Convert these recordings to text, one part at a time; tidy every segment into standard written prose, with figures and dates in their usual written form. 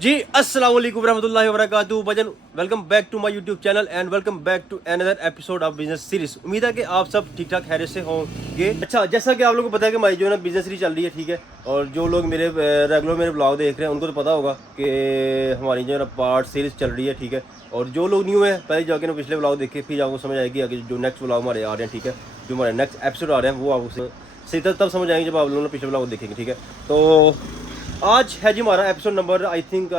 जी अस्सलाम वालेकुम रहमतुल्लाहि व बरकातुहू भजन welcome back to my YouTube channel and welcome back to another episode of business series. उम्मीद है कि आप सब ठीक ठाक खैरियत से होंगे। अच्छा, जैसा कि आप लोगों को पता है कि हमारी जो है ना बिजनेस सीरीज चल रही है, ठीक है। और जो लोग मेरे रेगुलर मेरे ब्लॉग देख रहे हैं उनको तो पता होगा कि हमारी जो है ना पार्ट सीरीज चल रही है, ठीक है। और जो लोग न्यू है पहले जाके ना पिछले ब्लॉग देखे, फिर आपको समझ आएगी आगे जो नेक्स्ट ब्लॉग हमारे आ रहे हैं, ठीक है। जो हमारे नेक्स्ट एपिसोड आ रहे हैं वो आपको सही तब समझ आएंगे जब आप लोगों ने पिछले ब्लॉग देखेंगे, ठीक है। तो आज है जी हमारा एपिसोड नंबर आई थिंक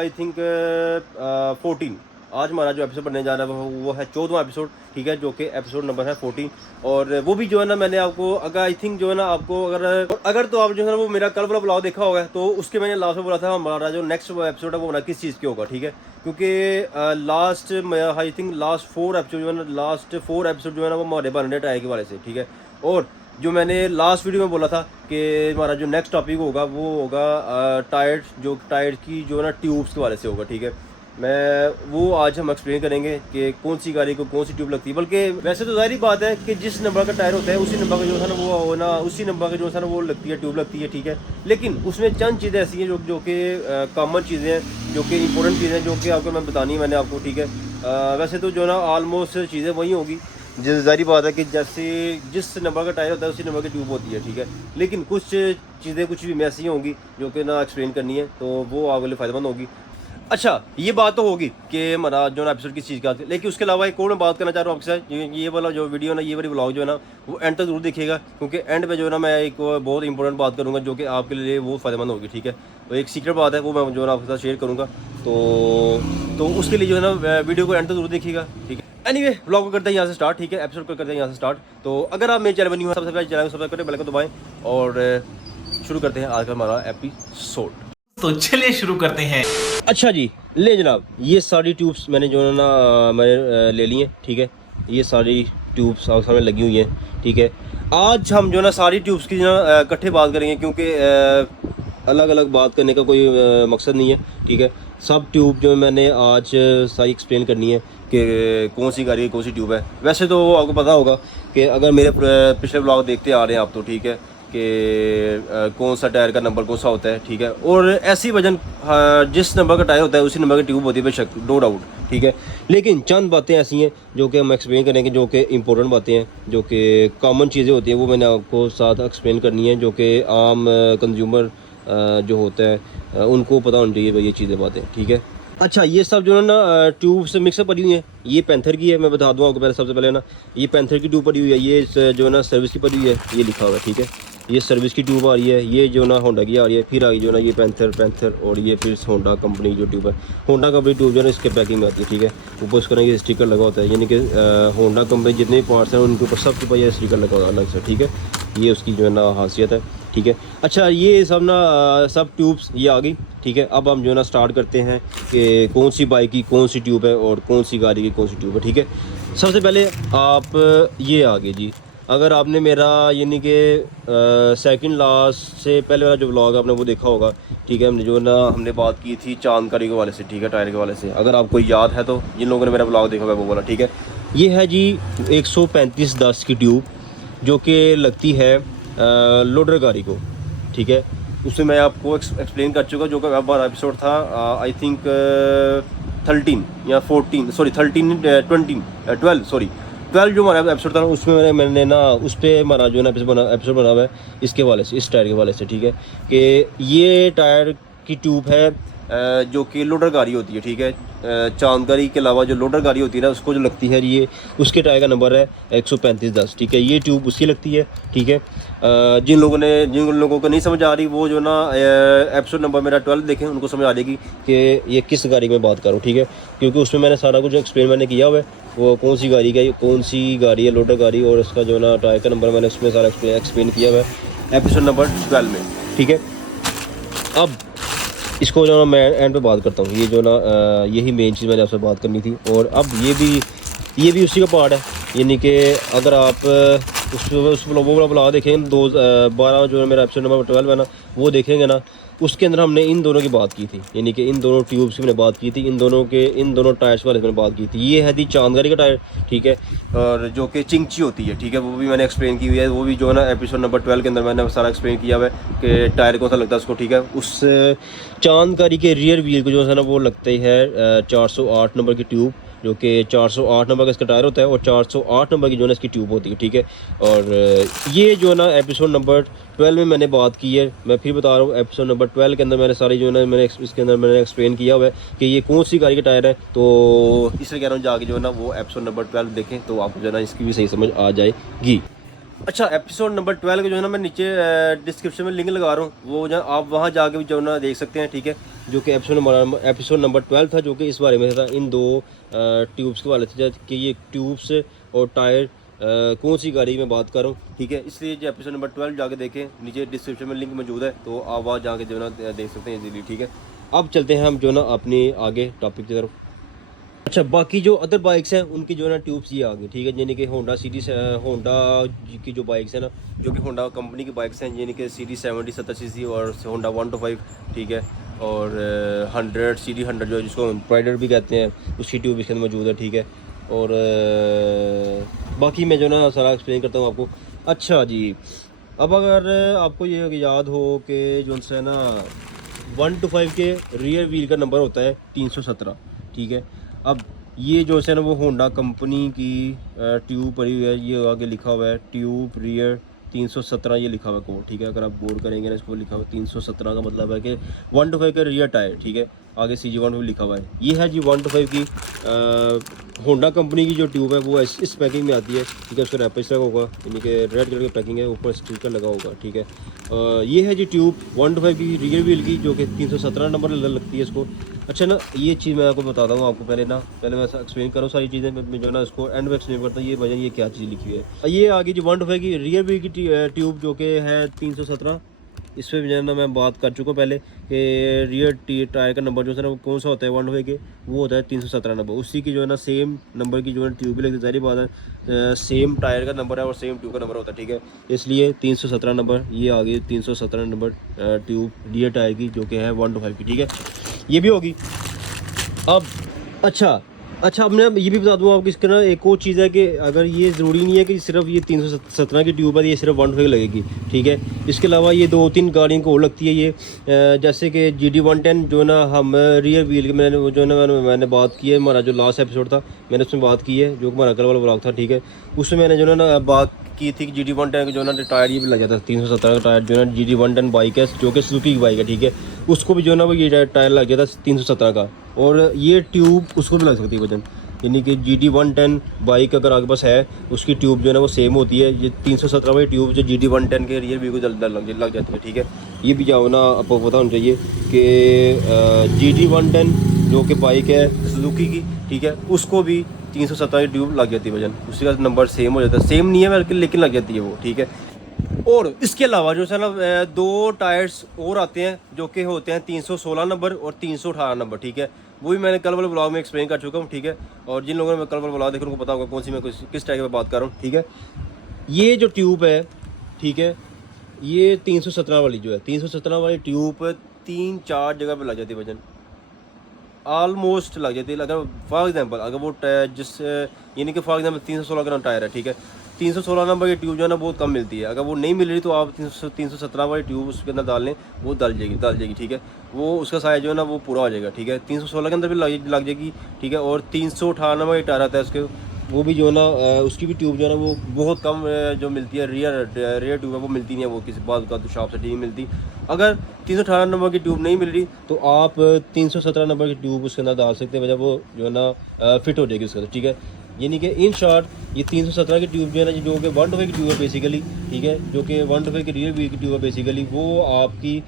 14। आज हमारा जो एपिसोड बनने जा रहा है वो है 14वां एपिसोड, ठीक है, जो कि एपिसोड नंबर है 14। और वो भी जो है ना मैंने आपको अगर आई थिंक जो है ना आपको अगर तो आप जो है ना वो मेरा कल वाला ब्लॉग देखा होगा तो उसके मैंने लास्ट में बोला था हमारा जो नेक्स्ट एपिसोड है वो हमारा किस चीज़ के होगा, ठीक है। क्योंकि last I think last 4 episode जो है ना जो है ना वो हमारे बन रहे टायर के वाले से, ठीक है। और जो मैंने लास्ट वीडियो में बोला था कि हमारा जो नेक्स्ट टॉपिक होगा वो होगा टायर की जो है ना ट्यूब्स के वाले से होगा, ठीक है। मैं वो आज हम एक्सप्लेन करेंगे कि कौन सी गाड़ी को कौन सी ट्यूब लगती है। बल्कि वैसे तो ज़ाहिर बात है कि जिस नंबर का टायर होता है उसी नंबर का जो है ना वो ना उसी नंबर का जो है ना वो लगती है ट्यूब लगती है, ठीक है। लेकिन उसमें चंद चीज़ें ऐसी हैं जो कि कॉमन चीज़ें हैं, जो कि इंपॉर्टेंट चीज़ें हैं, जो कि आपको मैं बतानी है मैंने आपको, ठीक है। वैसे तो जो है ना ऑलमोस्ट चीज़ें वही होगी। ज़ाहिर बात है कि जैसे जिस नंबर का टायर होता है उसी नंबर की ट्यूब होती है, ठीक है। लेकिन कुछ चीज़ें कुछ भी ऐसी होंगी जो कि ना एक्सप्लेन करनी है, तो वो आपके लिए फ़ायदेमंद होगी। अच्छा, ये बात तो होगी कि हमारा जो ना एपिसोड किस चीज़ का, लेकिन उसके अलावा एक और मैं बात करना चाह रहा हूँ आपके साथ। ये वाला जो वीडियो ना, ये वाली ब्लॉग जो है ना वो एंड तक जरूर देखिएगा, क्योंकि एंड पे जो है ना मैं एक बहुत इंपॉर्टेंट बात करूँगा जो कि आपके लिए वो फ़ायदेमंद होगी, ठीक है। तो एक सीक्रेट बात है वो मैं जो है ना आपके साथ शेयर करूँगा, तो उसके लिए जो है ना वीडियो को एंड तक जरूर देखिएगा, ठीक है। एनीवे ब्लॉग को करते हैं यहाँ से स्टार्ट, ठीक है। एपिसोड को करते हैं यहाँ से स्टार्ट। तो अगर आप मेरे चैनल पर न्यू हैं सबसे पहले चैनल को सब्सक्राइब करें, बेल को दबाएं और शुरू करते हैं आज का हमारा एपिसोड। तो चलिए शुरू करते हैं। अच्छा जी, ले जनाब, ये सारी ट्यूब्स मैंने जो है ना मैंने ले ली हैं, ठीक है। ये सारी ट्यूब्स आपके सामने लगी हुई हैं, ठीक है। आज हम जो है ना सारी ट्यूब्स की जो है इकट्ठे बात करेंगे, क्योंकि अलग अलग बात करने का कोई मकसद नहीं है, ठीक है। सब ट्यूब जो मैंने आज सारी एक्सप्लेन करनी है कि कौन सी गाड़ी की कौन सी ट्यूब है। वैसे तो आपको पता होगा कि अगर मेरे पिछले ब्लॉग देखते आ रहे हैं आप तो, ठीक है, कि कौन सा टायर का नंबर कौन सा होता है, ठीक है। और ऐसी वजन जिस नंबर का टायर होता है उसी नंबर की ट्यूब होती है, बेशक, नो डाउट, ठीक है। लेकिन चंद बातें ऐसी हैं जो कि हम एक्सप्लेन करेंगे, जो कि इंपॉर्टेंट बातें हैं, जो कि कॉमन चीज़ें होती हैं, वो मैंने आपको साथ एक्सप्लेन करनी है, जो कि आम कंज्यूमर जो होता है उनको पता होनी चाहिए भाई ये चीज़ें बातें, ठीक है। अच्छा, ये सब जो है ना ट्यूब से मिक्सअप पड़ी हुई है। ये पैंथर की है, मैं बता दूँ आपको पहले, सबसे पहले ना ये पैंथर की ट्यूब पड़ी हुई है। ये जो है ना सर्विस की पड़ी हुई है, ये लिखा हुआ है, ठीक है। ये सर्विस की ट्यूब आ रही है, ये जो ना होंडा की आ रही है, फिर आ गई जो है ना ये पैंथर और ये फिर होंडा कंपनी जो ट्यूब है, होंडा कंपनी ट्यूब जो है ना इसके पैकिंग में आती है, ठीक है। ऊपर उसका ना ये स्टिकर लगा होता है, यानी कि होंडा कंपनी जितने भी पार्ट्स हैं उनके ऊपर सबके ऊपर ये स्टिकर लगा होता है अलग से, ठीक है। ये उसकी जो है ना खासियत है, ठीक है। अच्छा, ये सब ना सब ट्यूब्स ये आ गई, ठीक है। अब हम जो है ना स्टार्ट करते हैं कि कौन सी बाइक की कौन सी ट्यूब है और कौन सी गाड़ी की कौन सी ट्यूब है, ठीक है। सबसे पहले आप ये आ गए जी, अगर आपने मेरा यानी कि सेकंड लास्ट से पहले वाला जो व्लॉग आपने वो देखा होगा, ठीक है। हमने जो ना हमने बात की थी चांदकारी के वाले से, ठीक है, टायर के वाले से। अगर आपको याद है तो जिन लोगों ने मेरा व्लॉग देखा होगा वो बोला, ठीक है। ये है जी 135-10 की ट्यूब जो कि लगती है लोडर गाड़ी को, ठीक है। उसमें मैं आपको एक्सप्लेन कर चुका, जो कि हमारा एपिसोड था आई थिंक 13 या 14 सॉरी 12 जो हमारा एपिसोड था उसमें मैंने ना उस पर हमारा जो है ना एपिसोड बना हुआ है इसके वाले से, इस टायर के वाले से, ठीक है। कि ये टायर की ट्यूब है जो कि लोडर गाड़ी होती है, ठीक है। चांदकारी के अलावा जो लोडर गाड़ी होती है ना उसको जो लगती है ये उसके टायर का नंबर है 135-10, ठीक है। ये ट्यूब उसकी लगती है, ठीक है। जिन लोगों को नहीं समझ आ रही वो जो ना एपिसोड नंबर मेरा 12 देखें, उनको समझ आ जाएगी कि ये किस गाड़ी में बात करूँ, ठीक है। क्योंकि उसमें मैंने सारा कुछ एक्सप्लेन मैंने किया हुआ है, वो कौन सी गाड़ी का कौन सी गाड़ी है, लोडर गाड़ी, और उसका जो ना टायर का नंबर मैंने उसमें सारा एक्सप्लेन किया हुआ है एपिसोड नंबर 12 में, ठीक है। अब इसको जो ना मैं एंड पे बात करता हूँ, ये जो ना यही मेन चीज़ मैंने आपसे बात करनी थी। और अब ये भी उसी का पार्ट है, यानी कि अगर आप उस वो वाला ब्लॉग देखेंगे 12 जो है मेरा एपिसोड नंबर 12 है ना, वो देखेंगे ना उसके अंदर हमने इन दोनों की बात की थी, यानी कि इन दोनों ट्यूब्स की मैंने बात की थी, इन दोनों टायर्स वाले मैंने बात की थी। ये है दी चांदगारी का टायर, ठीक है, और जो कि चिंगची होती है, ठीक है, वो भी मैंने एक्सप्लेन की हुई है, वो भी जो है ना एपिसोड नंबर 12 के अंदर मैंने सारा एक्सप्लेन किया हुआ है कि टायर कौन सा लगता है उसको, ठीक है। उस चांदगारी के रियर व्हील को जो है ना वो लगते है 408 नंबर की ट्यूब, जो कि 408 नंबर का इसका टायर होता है और 408 नंबर की जो है इसकी ट्यूब होती है, ठीक है। और ये जो है ना एपिसोड नंबर 12 में मैंने बात की है, मैं फिर बता रहा हूँ, एपिसोड नंबर 12 के अंदर मैंने सारी जो है ना इसके अंदर मैंने एक्सप्लेन किया हुआ है कि ये कौन सी गाड़ी का टायर है। तो इसलिए कह रहा हूँ जाके जो है ना वो एपिसोड नंबर 12 देखें तो आपको जो है ना इसकी भी सही समझ आ जाएगी। अच्छा, एपिसोड नंबर 12 का जो है ना मैं नीचे डिस्क्रिप्शन में लिंक लगा रहा हूँ, वो जो आप वहाँ जाके भी जो है ना देख सकते हैं, ठीक है, जो कि एपिसोड नंबर 12 था, जो कि इस बारे में था, इन दो ट्यूब्स के वाले थे कि ये ट्यूब्स और टायर कौन सी गाड़ी में बात कर रहा हूँ, ठीक है। इसलिए जो एपिसोड नंबर 12 जाके देखें, नीचे डिस्क्रिप्शन में लिंक मौजूद है, तो आप वहाँ जाके जो है ना देख सकते हैं इजीली, ठीक है। अब चलते हैं हम जो है ना अपनी आगे टॉपिक की तरफ। अच्छा, बाकी जो अदर बाइक्स हैं उनकी जो है ना ट्यूब्स ये आ गई, ठीक है, यानी कि होंडा सीरीज, होंडा की जो बाइक्स हैं ना, जो कि होंडा कंपनी की बाइक्स हैं, यानी कि सीरीज 70 70 सीसी और होंडा 125, ठीक है, और 100 सीडी 100 जो है जिसको प्राइडर भी कहते हैं, उसकी ट्यूब इसके अंदर मौजूद है, ठीक है। और बाकी मैं जो ना सारा एक्सप्लेन करता हूँ आपको। अच्छा जी, अब अगर आपको ये याद हो कि जो है ना 125 के रियर व्हील का नंबर होता है 317, ठीक है। अब ये जो है ना वो होंडा कंपनी की ट्यूब पड़ी हुई है, ये आगे लिखा हुआ है ट्यूब रियर 317, ये लिखा हुआ है कोड, ठीक है। अगर आप गौर करेंगे ना इसको, लिखा हुआ 317 का मतलब है कि 125 का रियर टायर, ठीक है, आगे CG1 भी लिखा हुआ है। ये है जी 125 की होंडा कंपनी की जो ट्यूब है, वो इस पैकिंग में आती है, ठीक है। उसका रैपर इस तरह का होगा, यानी कि रेड कलर की पैकिंग है, ऊपर स्टिकर लगा होगा, ठीक है। ये है जी ट्यूब 125 की रियर व्हील की, जो कि 317 नंबर लगती है इसको। अच्छा ना, ये चीज़ मैं आपको बताता हूँ, आपको पहले मैं एक्सप्लेन करूँ सारी चीज़ें, मैं जो है ना इसको एंड में एक्सप्लेन करता हूँ ये वजह ये क्या चीज़ लिखी हुई है। ये आगे जी 125 की रियर व्हील की ट्यूब जो कि है 317, इस पर जो है ना मैं बात कर चुका हूँ पहले कि रियर टायर का नंबर जो है ना वो कौन सा होता है 125 के, वो होता है 317 नंबर। उसी की जो है ना सेम नंबर की जो है ट्यूब भी लगती है, सारी बात है, सेम टायर का नंबर है और सेम ट्यूब का नंबर होता है, ठीक है। इसलिए 317 नंबर ये आ गई, 317 नंबर ट्यूब रियर टायर की, जो कि है 125 की, ठीक है, ये भी होगी। अब अच्छा अब मैं ये भी बता दूँ आपको, इसके ना एक और चीज़ है कि अगर ये ज़रूरी नहीं है कि सिर्फ ये 317 की ट्यूब है, ये सिर्फ 125 लगेगी, ठीक है। इसके अलावा ये 2-3 गाड़ियों को और लगती है ये, जैसे कि GD110 जो ना हम रियर व्हील के मैंने जो है ना मैंने बात की है, हमारा जो लास्ट एपिसोड था मैंने उसमें बात की है, जो हमारा कल वाला ब्लॉग था, ठीक है, उसमें मैंने जो है ना बात की थी कि GD110 का जो है ना टायर ये भी लग जाता है, 317 का टायर जो है ना GD110 बाइक है, जो कि सुजुकी की बाइक है, ठीक है, उसको भी जो है ना वो ये टायर लग जाता है 317 का, और ये ट्यूब उसको भी लग सकती है वजन, यानी कि GD110 बाइक अगर आपके पास है उसकी ट्यूब जो है ना वो सेम होती है। ये 317 वाली ट्यूब जो GD110 के रियर व्हील को लग जाती है, ठीक है। ये भी जाओ ना आपको पता होना चाहिए कि GD110 जो कि बाइक है सुजुकी की, ठीक है, उसको भी 317 की ट्यूब लग जाती है वजन, उसी का नंबर सेम हो जाता है, सेम नहीं है बल्कि लेकिन लग जाती है वो, ठीक है। और इसके अलावा जो है ना 2 टायर्स और आते हैं जो कि होते हैं 316 नंबर और 318 नंबर, ठीक है, वो भी मैंने कल वाले ब्लॉग में एक्सप्लेन कर चुका हूँ, ठीक है। और जिन लोगों ने कल वाला ब्लॉग देखा उनको पता होगा कौन सी मैं किस टाइप में बात कर रहा हूँ, ठीक है। ये जो ट्यूब है, ठीक है, ये 317 वाली जो है 317 वाली ट्यूब 3-4 जगह पर लग जाती है वजन, ऑलमोस्ट लग जाती है। अगर फॉर एग्जांपल अगर वो जिस यानी कि फॉर एग्जांपल 316 का टायर है, ठीक है, 316 नंबर की ट्यूब जो है ना बहुत कम मिलती है, अगर वो नहीं मिल रही तो आप 317 वाली ट्यूब उसके अंदर डाल लें, वो डल जाएगी, ठीक है, वो उसका साइज जो है ना वो पूरा हो जाएगा, ठीक है। 316 के अंदर भी लग जाएगी, ठीक है। और 318 नंबर की टायर आता है उसके, वो भी जो है ना उसकी भी ट्यूब जो है ना वो बहुत कम जो मिलती है, रियर ट्यूब है वो मिलती नहीं है, वो किसी बात का तो शॉप से नहीं मिलती। अगर 318 नंबर की ट्यूब नहीं मिल रही तो आप 317 नंबर की ट्यूब उसके अंदर डाल सकते हैं, वजह वो जो है ना फिट हो जाएगी उसके अंदर, ठीक है। यानी कि इन शॉर्ट ये 317 की ट्यूब जो है ना जो कि 125 की ट्यूब है बेसिकली, ठीक है, जो कि 125 की रियर व्हील की ट्यूब है बेसिकली, वो आपकी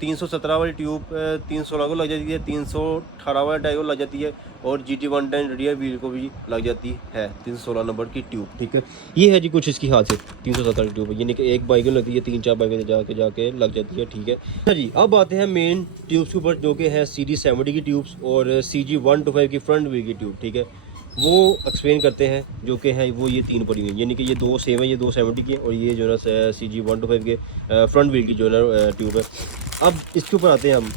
317 वाली ट्यूब 316 को लग जाती है, 318 वाले टायर को लग जाती है, और GD110 रियर व्हील को भी लग जाती है 316 नंबर की ट्यूब, ठीक है। ये है जी कुछ इसकी हालत 317 की ट्यूब, यानी कि एक बाइक में लगती है, 3-4 बाइकें जाके लग जाती है, ठीक है। अच्छा जी, अब आते हैं मेन ट्यूब्स के ऊपर, जो कि है CD70 की ट्यूब्स और CG125 की फ्रंट व्हील की ट्यूब, ठीक है, वो एक्सप्लेन करते हैं, जो कि हैं वो ये 3 पड़ी हुई हैं, यानी कि ये 2 सेम है, ये 270 की है, और ये जो है ना CG125 के फ्रंट व्हील की जो है ना ट्यूब है। अब इसके ऊपर आते हैं हम।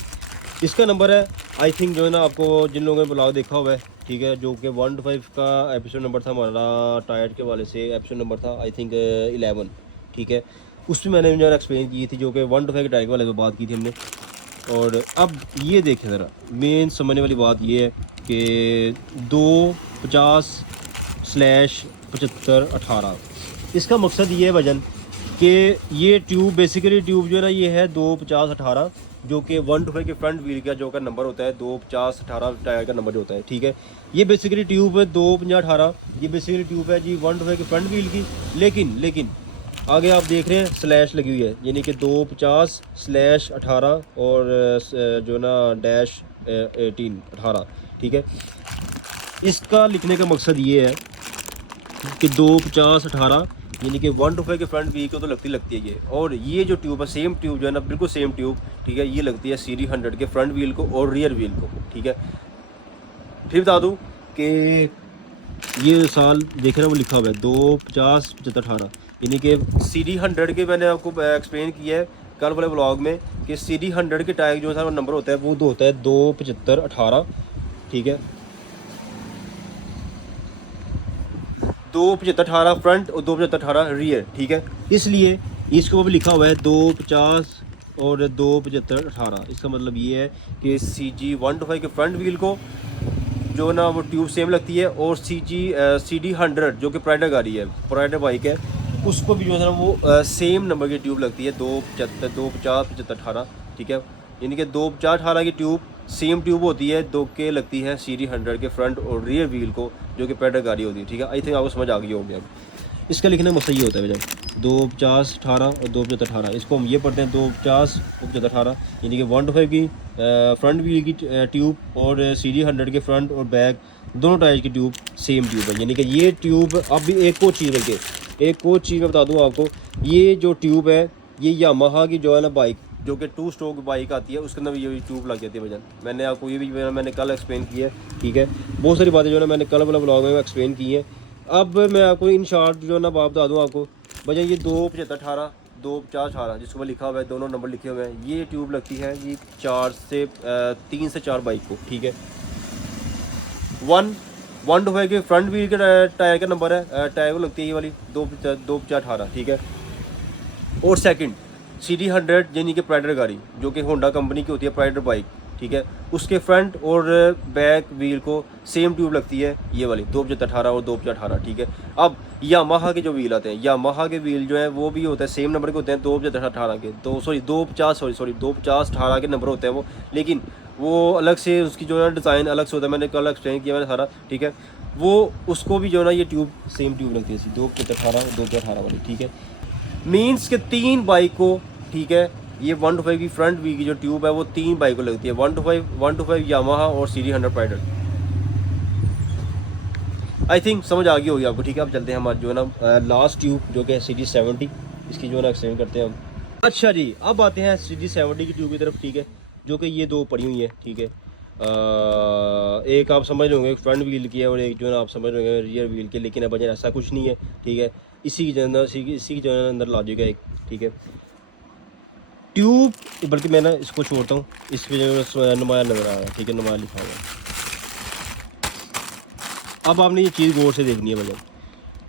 इसका नंबर है आई थिंक जो है ना, आपको जिन लोगों ने ब्लॉग देखा हुआ है, ठीक है, जो कि 1 to 5 का एपिसोड नंबर था हमारा टायर के वाले से, एपिसोड नंबर था आई थिंक 11, ठीक है। उसमें मैंने जो है एक्सप्लेन की थी, जो कि 1 to 5 के टायर के वाले पे बात की थी हमने। और अब ये देखें ज़रा, मेन समझने वाली बात ये है कि 250/75/18, इसका मकसद ये है वजन कि ये ट्यूब बेसिकली ट्यूब जो है ना, ये है 250/18, जो कि 1 to 5 के फ्रंट व्हील का जो का नंबर होता है, 250/18 टायर का नंबर जो होता है, ठीक है। ये बेसिकली ट्यूब है 250/18, ये बेसिकली ट्यूब है जी 1 to 5 के फ्रंट व्हील की। लेकिन आगे आप देख रहे हैं स्लैश लगी हुई है, यानी कि 250/18 और जो ना -18, ठीक है। इसका लिखने का मकसद ये है कि 250/18 यानी कि 1 to 5 के फ्रंट व्हील को तो लगती है ये। और ये जो ट्यूब है, सेम ट्यूब जो है ना, बिल्कुल सेम ट्यूब, ठीक है, ये लगती है CD 100 के फ्रंट व्हील को और रियर व्हील को, ठीक है। फिर बता दूँ कि ये साल देख रहे हैं वो लिखा हुआ है 250/75/18, यानी कि CD 100 के मैंने आपको एक्सप्लेन किया है कल वाले ब्लॉग में कि CD 100 के टायर जो सा नंबर होता है वो होता है 275/18, ठीक है। 275/18 फ्रंट और 275/18 रियर, ठीक है। इसलिए इसको भी लिखा हुआ है 250 और 275/18। इसका मतलब ये है कि CG 1 to 5 के फ्रंट व्हील को जो ना वो ट्यूब सेम लगती है, और CD 100 जो कि प्राइडर गाड़ी है, प्राइडर बाइक है, उसको भी जो है ना वो सेम नंबर की ट्यूब लगती है 250/18, ठीक है। यानी कि 250/18 की ट्यूब सेम ट्यूब होती है, दो के लगती है CD 100 के फ्रंट और रियर व्हील को, जो कि पैडल गाड़ी होती है, ठीक है। आई थिंक आपको समझ आ गई होगी। अब इसका लिखने का मसला ये होता है भैया, 250/18 और 275/18, इसको हम ये पढ़ते हैं 250/75/18, यानी कि 1 to 5 की फ्रंट व्हील की ट्यूब और CD 100 के फ्रंट और बैक दोनों टायर की ट्यूब सेम ट्यूब है। यानी कि ये ट्यूब, अब भी एक और चीज़ मैं बता दूँ आपको, ये जो ट्यूब है ये यामाहा की जो है ना बाइक, जो कि 2 स्ट्रोक बाइक आती है, उसके अंदर ये ट्यूब लग जाती है वजन। मैंने आपको ये भी मैंने कल एक्सप्लेन किया है, ठीक है। बहुत सारी बातें जो है ना मैंने कल वाला ब्लॉग में एक्सप्लेन की है। अब मैं आपको इन शॉर्ट जो है ना बात बता दूँ आपको वजन, ये 275/18 250/18 जिसको मैं लिखा हुआ है, दोनों नंबर लिखे हुए हैं, ये ट्यूब लगती है जी 3 से 4 बाइक को, ठीक है। 1 to 5 के फ्रंट व्हील के टायर का नंबर है, टायर को लगती है ये वाली 250/18, ठीक है। और सेकंड CD 100 यानी कि प्राइडर गाड़ी, जो कि होंडा कंपनी की होती है, प्राइडर बाइक, ठीक है, उसके फ्रंट और बैक व्हील को सेम ट्यूब लगती है ये वाली 275/18 और 250/18, ठीक है। अब यामाहा के जो व्हील आते हैं, यामाहा के व्हील जो है वो भी होता है सेम नंबर के होते हैं, 275/18 के 250/18 के नंबर होते हैं वो, लेकिन वो अलग से उसकी जो है डिज़ाइन अलग से होता है। मैंने कल एक्सप्लेन किया मैंने सारा, ठीक है। वो उसको भी जो है ना ये ट्यूब सेम ट्यूब लगती है 275/18 और 250/18 वाली, ठीक है। मीन्स के 3 बाइक को, ठीक है, ये 1 to 5 की फ्रंट व्हील की जो ट्यूब है वो 3 बाइक को लगती है, 1 to 5 यामाहा और CD 100 प्राइडर। आई थिंक समझ आ गई होगी आपको, ठीक है। अब चलते हैं हमारे जो है ना लास्ट ट्यूब, जो कि है CD 70, इसकी जो है ना एक्सप्लेन करते हैं हम। अच्छा जी, अब आते हैं CD 70 की ट्यूब की तरफ, ठीक है, जो कि ये दो पड़ी हुई है, ठीक है। एक आप समझ रहे होंगे फ्रंट व्हील की है और एक जो है ना आप समझ रहे होंगे रियर व्हील की, लेकिन अब ऐसा कुछ नहीं है, ठीक है। इसी की जो है अंदर लॉजिक है एक, ठीक है। ट्यूब, बल्कि मैं ना इसको छोड़ता हूँ, इस पर जो नुमाया नज़र आ रहा है, ठीक है, नुमाया लिखा हुआ है। अब आपने ये चीज़ गौर से देखनी है भैया,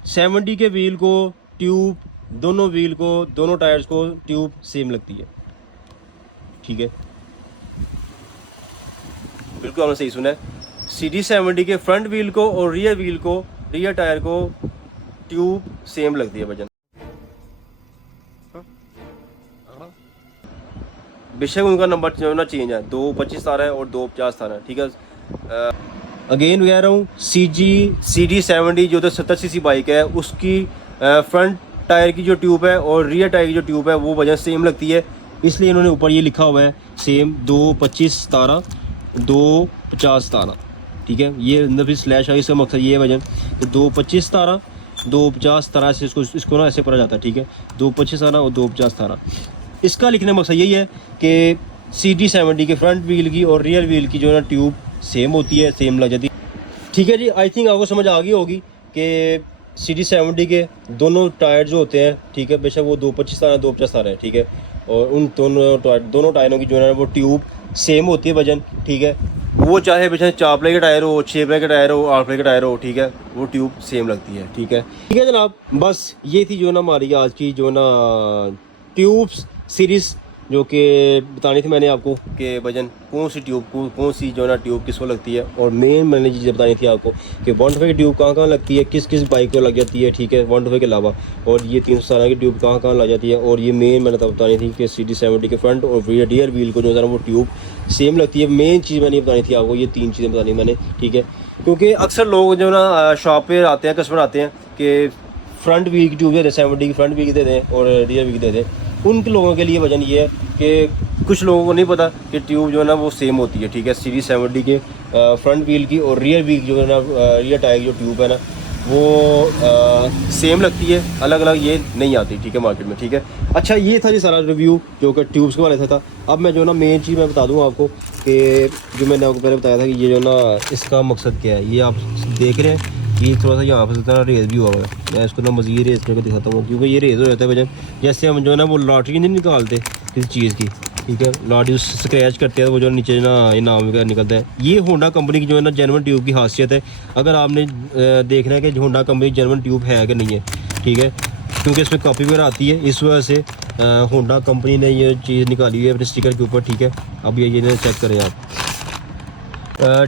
70 के व्हील को ट्यूब, दोनों व्हील को, दोनों टायर्स को ट्यूब सेम लगती है, ठीक है, बिल्कुल आपने सही सुना है। CD 70 के फ्रंट व्हील को और रियर व्हील को, रियर टायर को ट्यूब सेम लगती है वजन। बेशक उनका नंबर जो है ना चेंज है, 225/17 है और 250/17 है, ठीक है। अगेन कह रहा हूँ, CD 70 जो तो 70cc बाइक है, उसकी फ्रंट टायर की जो ट्यूब है और रियर टायर की जो ट्यूब है वो वजन सेम लगती है, इसलिए इन्होंने ऊपर ये लिखा हुआ है सेम 225/17 250/17, ठीक है। ये अंदर फिर स्लैश है, इसका मकसद ये है वजन कि 225/17 250/17 से इसको ना ऐसे पढ़ा जाता है, ठीक है, 225/17 और 250/17। इसका लिखने का मकसद यही है कि CD 70 के फ्रंट व्हील की और रियर व्हील की जो है ना ट्यूब सेम होती है, सेम लग जाती है, ठीक है जी। आई थिंक आपको समझ आ गई होगी कि CD 70 के दोनों टायर जो होते हैं, ठीक है, बेशक वो 225/17 250/17 है, ठीक है। और उन दोनों टायरों की जो है ना वो ट्यूब सेम होती है वजन, ठीक है। वो चाहे पीछे 4 प्ले के टायर हो, 6 प्ले के टायर हो, 8 प्ले के टायर हो, ठीक है, वो ट्यूब सेम लगती है, ठीक है जनाब। बस ये थी जो ना हमारी आज की जो ना ट्यूब्स सीरीज़ जो कि बतानी थी मैंने आपको कि वजन कौन सी ट्यूब कौन सी जो ना ट्यूब किसको लगती है। और मेन मैंने चीज़ें बतानी थी आपको कि 125 की ट्यूब कहाँ लगती है, किस किस बाइक को लग जाती है, ठीक है, 125 के अलावा। और ये 317 की ट्यूब कहाँ लग जाती है। और ये मेन मैंने तब बतानी थी कि CD70 के फ्रंट और रियर व्हील को जो है ना वो ट्यूब सेम लगती है। मेन चीज़ मैंने बतानी थी आपको, ये 3 चीज़ें बतानी मैंने, ठीक है। क्योंकि अक्सर लोग जो ना शॉप पे आते हैं, कस्टमर आते हैं कि फ्रंट व्हील की ट्यूब दे दें, 70 की फ्रंट व्हील की दे दें और रियर व्हील की दे दें। उनके लोगों के लिए वजन ये है कि कुछ लोगों को नहीं पता कि ट्यूब जो है ना वो सेम होती है, ठीक है। CD70 के फ्रंट व्हील की और रियर व्हील जो है ना रियर टायर की जो ट्यूब है ना वो सेम लगती है, अलग अलग ये नहीं आती, ठीक है, मार्केट में, ठीक है। अच्छा, ये था जी सारा रिव्यू जो कि ट्यूब्स के बारे में था। अब मैं जो ना मेन चीज़ मैं बता दूँ आपको कि जो मैंने आपको पहले बताया था कि ये जो ना इसका मकसद क्या है। ये आप देख रहे हैं, ये थोड़ा सा यहाँ पर तरह रेस भी हुआ है। मैं इसको ना मज़ीद रेस करके दिखाता हूँ क्योंकि ये रेस हो जाता है वजन। जैसे हम जो है ना वो लॉटरी नहीं निकालते किसी चीज़ की, ठीक है, लॉटरी स्क्रैच करते हैं वो जो नीचे ना इनाम वगैरह निकलता है। ये होंडा कंपनी की जो है ना जेन्युइन ट्यूब की खासियत है। अगर आपने देखना है कि होंडा कंपनी की जेन्युइन ट्यूब है कि नहीं है, ठीक है, क्योंकि इसमें कॉपी वगैरह आती है, इस वजह से होंडा कंपनी ने ये चीज़ निकाली हुई है अपने स्टिकर के ऊपर, ठीक है। अब ये चेक करें आप,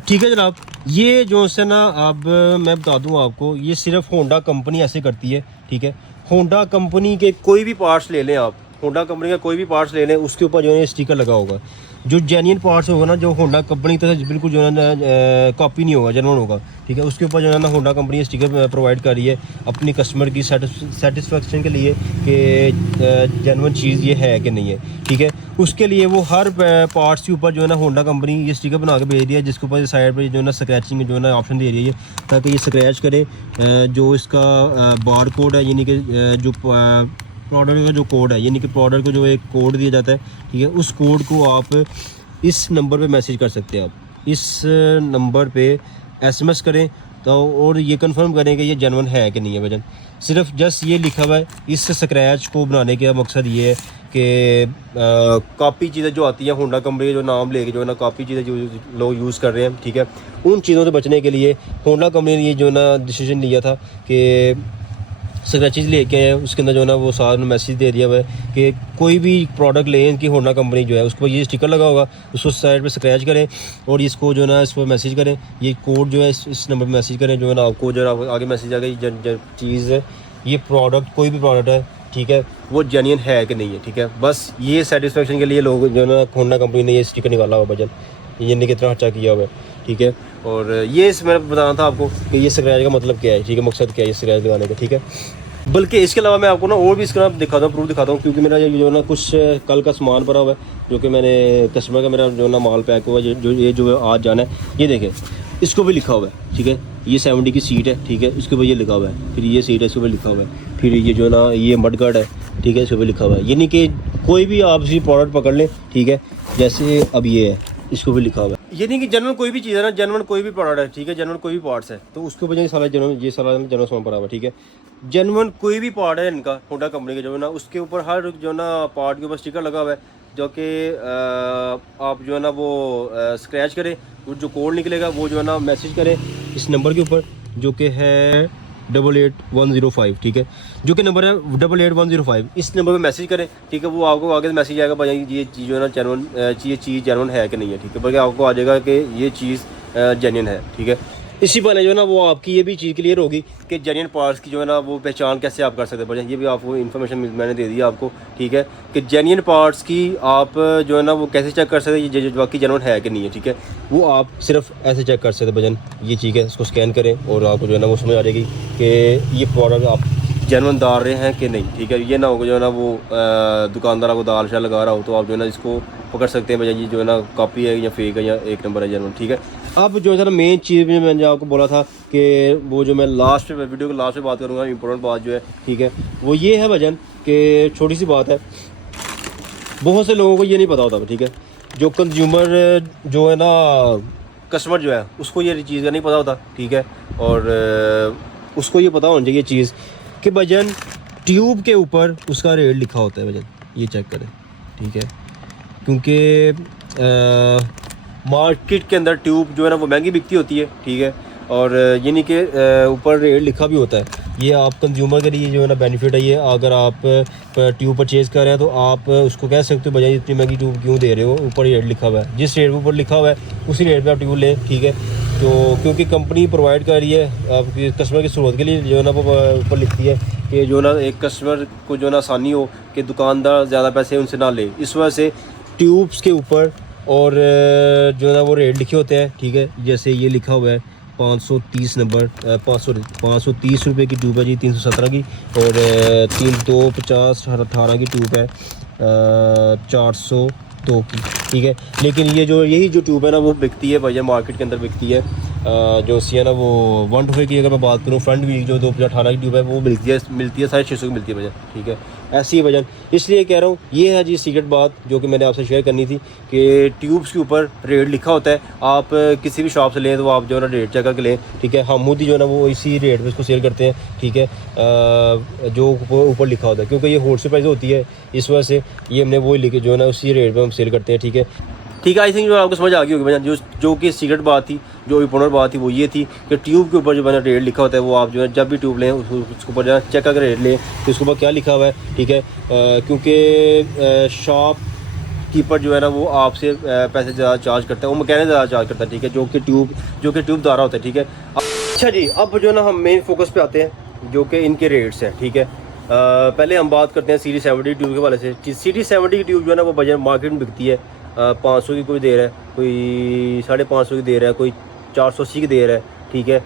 ठीक है जनाब। ये जो है ना अब मैं बता दूं आपको, ये सिर्फ होंडा कंपनी ऐसे करती है, ठीक है। होंडा कंपनी के कोई भी पार्ट्स ले लें आप, होंडा कंपनी का कोई भी पार्ट्स ले लें, उसके ऊपर जो है स्टिकर लगा होगा। जो जेन्युइन पार्ट्स होगा ना, जो होंडा कंपनी की तरह बिल्कुल जो है ना कॉपी नहीं होगा, जेन्युइन होगा, ठीक है। उसके ऊपर जो है ना होंडा कंपनी स्टिकर प्रोवाइड कर रही है अपनी कस्टमर की सेटिस्फेक्शन के लिए कि जेन्युइन चीज़ ये है कि नहीं है, ठीक है। उसके लिए वो हर पार्ट्स के ऊपर जो है ना होंडा कंपनी ये स्टिकर बना के भेज दिया है, जिसके ऊपर साइड पर जो है ना स्क्रैचिंग जो है ना ऑप्शन दे रही है ताकि ये स्क्रैच करे जो इसका बार कोड है, यानी कि जो प्रोडक्ट का जो कोड है, यानी कि प्रोडक्ट को जो एक कोड दिया जाता है, ठीक है, उस कोड को आप इस नंबर पे मैसेज कर सकते हैं। आप इस नंबर पे SMS करें तो और ये कंफर्म करें कि ये जेन्युइन है कि नहीं है वजन। सिर्फ जस्ट ये लिखा हुआ है। इस स्क्रैच को बनाने का मकसद ये है कि कॉपी चीज़ें जो आती हैं होंडा कंपनी के जो नाम लेके जो है ना कॉपी चीज़ें जो लोग यूज़ कर रहे हैं, ठीक है, उन चीज़ों से बचने के लिए होंडा कंपनी ने ये जो ना डिसीजन लिया था कि स्क्रैचेज लेके आए, उसके अंदर जो है ना वो साथ में मैसेज दे दिया हुआ है कि कोई भी प्रोडक्ट लें कि होंडा कंपनी जो है उसको ये स्टिकर लगा होगा, उसको साइड पे स्क्रैच करें और इसको जो है ना इस पर मैसेज करें, ये कोड जो है इस नंबर पे मैसेज करें, जो है ना आपको जो है आगे मैसेज आ गई चीज़ है, ये प्रोडक्ट कोई भी प्रोडक्ट है, ठीक है, वो जेन्युइन है कि नहीं है, ठीक है। बस ये सेटिस्फेक्शन के लिए लोग जो है ना होंडा कंपनी ने ये स्टिकर निकाला हुआ वजन, ये कितना अच्छा किया हुआ है, ठीक है। और ये मैंने बताना था आपको कि ये स्क्रैच का मतलब क्या है, ठीक है, मकसद क्या है ये स्क्रैच लगाने का, ठीक है। बल्कि इसके अलावा मैं आपको ना और भी इसका दिखाता हूँ, प्रूफ दिखाता हूँ, क्योंकि मेरा ये जो ना कुछ कल का सामान भरा हुआ है जो कि मैंने कस्टमर का मेरा जो ना माल पैक हुआ है, जो आज जाना है, ये देखें, इसको भी लिखा हुआ है, ठीक है। ये 70 की सीट है, ठीक है, इसके ऊपर ये लिखा हुआ है, फिर ये सीट है, इसके ऊपर लिखा हुआ है, फिर ये जो ना ये मडगार्ड है, ठीक है, इसके ऊपर लिखा हुआ है। यानी कि कोई भी आप इसी प्रोडक्ट पकड़ लें, ठीक है, जैसे अब ये है, इसको भी लिखा हुआ है। यानी कि जेन्युइन कोई भी चीज़ है ना, जेन्युइन कोई भी प्रोडक्ट है, ठीक है, जेन्युइन कोई भी पार्ट्स है, तो उसके ऊपर ये सारा जेन्युइन सामान पड़ा हुआ है, ठीक है। जेन्युइन कोई भी पार्ट है इनका होंडा कंपनी के जो है ना, उसके ऊपर हर जो ना पार्ट के ऊपर स्टिकर लगा हुआ है, जो कि आप जो है ना वो स्क्रैच करें, वो जो कोड निकलेगा वो जो है ना मैसेज करें इस नंबर के ऊपर जो कि है 88105, ठीक है, जो कि नंबर है 88105। इस नंबर पे मैसेज करें, ठीक है, वो आपको आगे से मैसेज आएगा भाई ये चीज़ जो है ना जेन्युइन ये चीज़ जेन्युइन है कि नहीं है, ठीक है, बल्कि आपको आ जाएगा कि ये चीज़ जेन्युइन है, ठीक है। इसी बहाने जो है ना वो आपकी ये भी चीज़ क्लियर होगी कि जेन्युइन पार्ट्स की जो है ना वो पहचान कैसे आप कर सकते हैं। ये भी आपको इन्फॉर्मेशन मैंने दे दी आपको, ठीक है, कि जेन्युइन पार्ट्स की आप जो है ना वो कैसे चेक कर सकते हैं ये बाकी जेन्युइन है कि नहीं है, ठीक है। वो आप सिर्फ ऐसे चेक कर सकते हैं वजन, ये चीज़ है, इसको स्कैन करें और आपको जो है ना वो समझ आ जाएगी कि ये प्रोडक्ट आप जेन्युइन दाल रहे हैं कि नहीं, ठीक है। ये ना हो जो है ना वो दुकानदार आपको दाल शाल लगा रहा हो तो आप जो है ना इसको पकड़ सकते हैं भैया ये जो है ना कॉपी है या फेक है या एक नंबर है जेन्युइन, ठीक है। अब जो है ना मेन चीज़ में मैंने आपको बोला था कि वो जो मैं लास्ट पे वीडियो के लास्ट में बात करूँगा, इंपॉर्टेंट बात जो है, ठीक है, वो ये है वजन कि छोटी सी बात है, बहुत से लोगों को ये नहीं पता होता, ठीक है, जो कंज्यूमर जो है ना कस्टमर जो है उसको ये चीज़ का नहीं पता होता, ठीक है, और उसको ये पता होना चाहिए चीज़ कि वजन ट्यूब के ऊपर उसका रेट लिखा होता है वजन, ये चेक करें, ठीक है, क्योंकि मार्केट के अंदर ट्यूब जो है ना वो महंगी बिकती होती है, ठीक है, और यानी कि ऊपर रेट लिखा भी होता है। ये आप कंज्यूमर के लिए जो है ना बेनिफिट है ये। अगर आप ट्यूब परचेज़ कर रहे हैं तो आप उसको कह सकते हो भैया इतनी महंगी ट्यूब क्यों दे रहे हो, ऊपर रेट लिखा हुआ है, जिस रेट के ऊपर लिखा हुआ है उसी रेट पे आप ट्यूब लें, ठीक है। तो क्योंकि कंपनी प्रोवाइड कर रही है आपकी कस्टमर की ज़रूरत के लिए जो है ना वो ऊपर लिखती है कि जो ना एक कस्टमर को जो ना आसानी हो कि दुकानदार ज़्यादा पैसे उनसे ना ले, इस वजह से ट्यूब्स के ऊपर और जो है ना वो रेट लिखे होते हैं, ठीक है। जैसे ये लिखा हुआ है 530 नंबर 530 रुपये की ट्यूब है जी, 317 की, और 3250 की ट्यूब है 402 की, ठीक है। लेकिन ये जो यही जो ट्यूब है ना वो बिकती है भैया मार्केट के अंदर बिकती है जो सी है ना वो 125 की। अगर मैं बात करूँ फ्रंट व्हील जो 2018 की ट्यूब है वो मिलती है 650 की मिलती है भैया, ठीक है। ऐसी है वजन, इसलिए कह रहा हूँ ये है जी सीक्रेट बात जो कि मैंने आपसे शेयर करनी थी कि ट्यूब्स के ऊपर रेट लिखा होता है। आप किसी भी शॉप से लें तो आप जो है ना रेट चेक करके लें, ठीक है। हम खुद ही जो है ना वो इसी रेट पे इसको सेल करते हैं, ठीक है, जो ऊपर लिखा होता है, क्योंकि ये होलसेल प्राइस होती है, इस वजह से ये हमने वो लिखे जो है ना उसी रेट पर हम सेल करते हैं, ठीक है। ठीक है, आई थिंक जो आपको समझ आ गई होगी भैया। जो कि सीक्रेट बात थी, जो इंपॉर्टेंट बात थी वो ये थी कि ट्यूब के ऊपर जो है रेट लिखा होता है वो आप जो है जब भी ट्यूब लें उसके ऊपर जो है चेक करके रेट लें कि उसके ऊपर क्या लिखा हुआ है, ठीक है। क्योंकि शॉप कीपर जो है ना वो आपसे पैसे ज़्यादा चार्ज करता है, वो मैकेनिक ज़्यादा चार्ज करता है, ठीक है, जो कि ट्यूब दारा होता है, ठीक है। अच्छा जी, अब जो है ना हम मेन फोकस पे आते हैं जो कि इनके रेट्स हैं, ठीक है। पहले हम बात करते हैं सीडी 70 ट्यूब के वाले से। सीडी 70 की ट्यूब जो है ना वो बजट मार्केट में बिकती है 500 की कोई दे रहा है, कोई 550 की दे रहा है, कोई 480 की दे रहा है, ठीक है।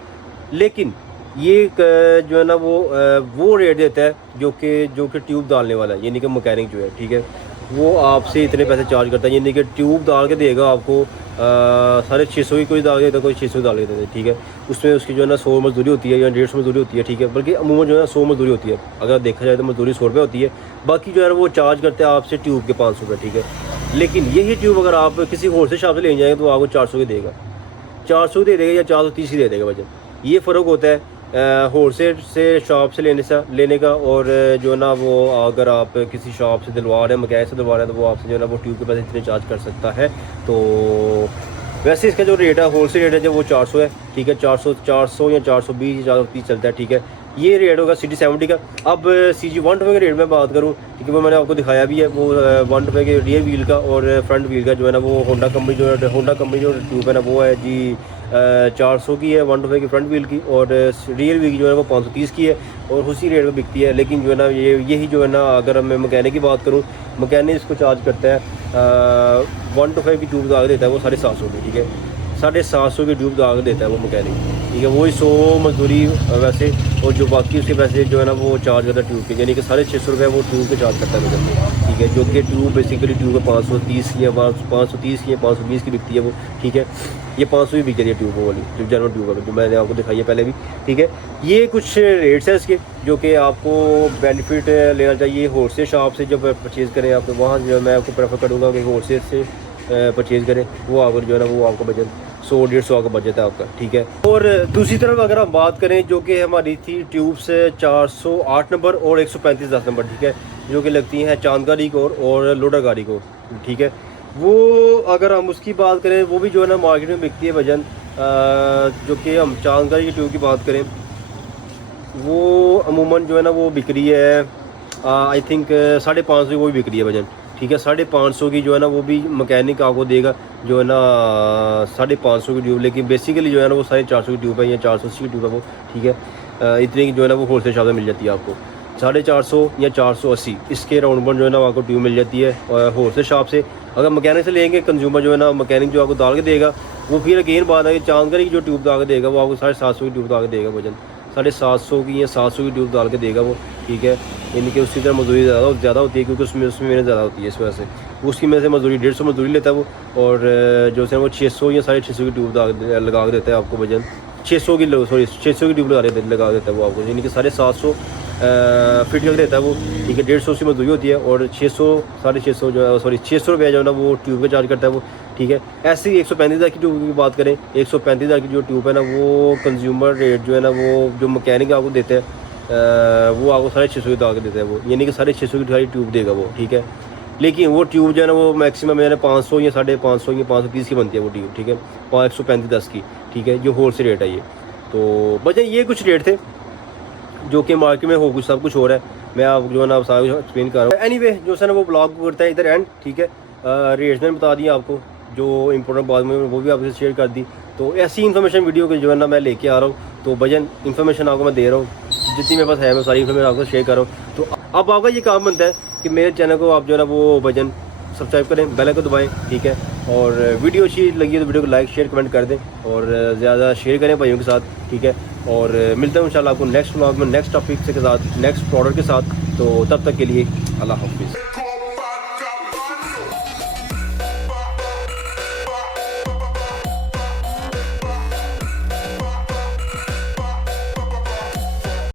लेकिन ये जो है ना वो रेट देता है जो कि ट्यूब डालने वाला है, यानी कि मैकेनिक जो है, ठीक है, वो आपसे इतने पैसे चार्ज करता है, यानी कि ट्यूब डाल के देगा आपको 650 की कोई डाल के देता, कोई 600 डाल के देता है, ठीक है। उसमें उसकी जो है ना 100 मजदूरी होती है या 150 मजदूरी होती है, ठीक है। बल्कि अमूमन जो है ना 100 मजदूरी होती है, अगर देखा जाए तो मजदूरी 100 रुपये होती है। बाकी जो है ना वो चार्ज करते हैं आपसे ट्यूब के 500 रुपये, ठीक है। लेकिन यही ट्यूब अगर आप किसी होलसेल शॉप से ले जाएंगे तो आपको 400 की देगा, 400 दे देगा या 430 की दे देगा वजन। ये फ़र्क होता है होलसेल से शॉप से लेने का, और जो है ना वो अगर आप किसी शॉप से दिलवा रहे हैं, मैकेनिक से दिलवा रहे हैं, तो वो आपसे जो है ना वो ट्यूब के पैसे इतने चार्ज कर सकता है। तो वैसे इसका जो रेट है होलसेल रेट है जो वो 400 है, ठीक है। 400 या 420 या 430 चलता है, ठीक है। ये रेट होगा सीडी 70 का। अब CG 125 के रेट में बात करूँ, क्योंकि वो मैंने आपको दिखाया भी है, वो 125 के रियर व्हील का और फ्रंट व्हील का जो है ना वो होंडा कंपनी जो ट्यूब है ना वो है जी 400 की है 125 की फ्रंट व्हील की, और रियर व्हील जो है वो 530 की है, और उसी रेट में बिकती है। लेकिन जो है ना यही जो है ना अगर मैं मैकेनिक की बात करूँ, मैकेनिक इसको चार्ज करता है 125 की ट्यूब दाग देता है वो 750 की, ठीक है। 750 की ट्यूब दाग देता है वो मैकेनिक, ठीक है। वही 100 मजदूरी वैसे, और जो बाकी उसके पैसे जो है ना वो चार्ज करता है ट्यूब के, यानी कि 650 रुपये वो ट्यूब के चार्ज करता है मुझे, ठीक है। जो कि ट्यूब बेसिकली ट्यूब है 530 की है, 530 की है, 520 की बिकती है वो, ठीक है। ये 500 की बिक रही है ट्यूब वाली, जो जनरल ट्यूब है जो मैंने आपको दिखाई है पहले भी, ठीक है। ये कुछ रेट्स हैं इसके जो कि आपको बेनिफिट लेना चाहिए होलसेल शॉप से जब परचेज़ करें आप, तो वहाँ जो मैं आपको प्रेफर करूँगा कि होलसेल से परचेज़ करें। वो अगर जो है ना वो आपका बजट 100-150 का बजट है आपका, ठीक है। और दूसरी तरफ अगर हम बात करें जो कि हमारी थी ट्यूब्स 408 नंबर और 135-10 नंबर, ठीक है, जो कि लगती हैं चांदगाड़ी को और लोडा गाड़ी को, ठीक है। वो अगर हम उसकी बात करें वो भी जो है ना मार्केट में बिकती है वजन, जो कि हम चांदगाड़ी की ट्यूब की बात करें वो अमूमन जो है ना वो बिक रही है आई थिंक 550 की वो भी बिक रही है वजन, ठीक है। 550 की जो है ना वो भी मैकेनिक आपको देगा जो है ना 550 की ट्यूब, लेकिन बेसिकली जो है ना वो 450 की ट्यूब है या 480 की ट्यूब है वो, ठीक है। इतनी की जो है ना वो होलसेल शॉप में मिल जाती है आपको 450 या 480 इसके राउंड पर जो है ना आपको ट्यूब मिल जाती है होलसेल शॉप से। अगर मैकेनिक से लेंगे कंज्यूमर जो है ना मैकेनिक जो आपको डाल के देगा वो फिर अगेन बात है कि चांदगढ़ की जो ट्यूब डाल के देगा वो आपको 750 की ट्यूब डाल के देगा वजन 750 की या 700 की ट्यूब डाल के देगा वो, ठीक है। यानी कि उसकी तरह मजदूरी ज़्यादा होती है क्योंकि उसमें मेहनत ज़्यादा होती है, इस वजह से उसकी में से मजदूरी 150 मजदूरी लेता है वो, और जो है वो 600 या 650 की ट्यूब लगा के देता है आपको वजन 600 की 600 की ट्यूब लगा देता है वो आपको, यानी कि 750 फिट करके देता है वो, ठीक है। 150 की मजदूरी होती है और 600 जो है 600 रुपये जो है ना वो ट्यूब का चार्ज करता है वो, ठीक है। ऐसे ही 135,000 की ट्यूब की बात करें, 135,000 की जो ट्यूब है ना वो कंज्यूमर रेट जो है ना वो जो मैकेनिक आपको देते हैं वो आपको 650 की दाग देता है वो, यानी कि 650 की ट्यूब देगा वो, ठीक है। लेकिन वो ट्यूब जो है ना वो मैक्सिमम मैंने 500 या 550 या 530 की बनती है वो ट्यूब, ठीक है, 135 की, ठीक है, जो होल से रेट है ये। तो बच्चे ये कुछ रेट थे जो कि मार्केट में हो कुछ सब कुछ हो रहा है, मैं आप जो है ना सारा कुछ एक्सप्लेन कर रहा हूँ। एनीवे जो है ना वो ब्लॉग को करता है इधर एंड, ठीक है। रेट्स मैंने बता दिया आपको, जो इंपॉर्टेंट बात में वो भी आपसे शेयर कर दी। तो ऐसी इन्फॉर्मेशन वीडियो के जो है ना मैं लेके आ रहा हूँ। तो भजन इन्फॉर्मेशन आपको मैं दे रहा हूँ, जितनी मेरे पास है मैं सारी इन्फॉर्मेशन आपको शेयर कर रहा हूँ। तो अब आपका ये काम बनता है कि मेरे चैनल को आप जो है ना वो भजन सब्सक्राइब करें, बेल आइकन दबाएं, ठीक है। और वीडियो अच्छी लगी है तो वीडियो को लाइक शेयर कमेंट कर दें और ज़्यादा शेयर करें भाइयों के साथ, ठीक है। और मिलता हूँ इंशाल्लाह आपको नेक्स्ट व्लॉग में नेक्स्ट टॉपिक के साथ, नेक्स्ट प्रोडक्ट के साथ। तो तब तक के लिए अल्लाह हाफिज़।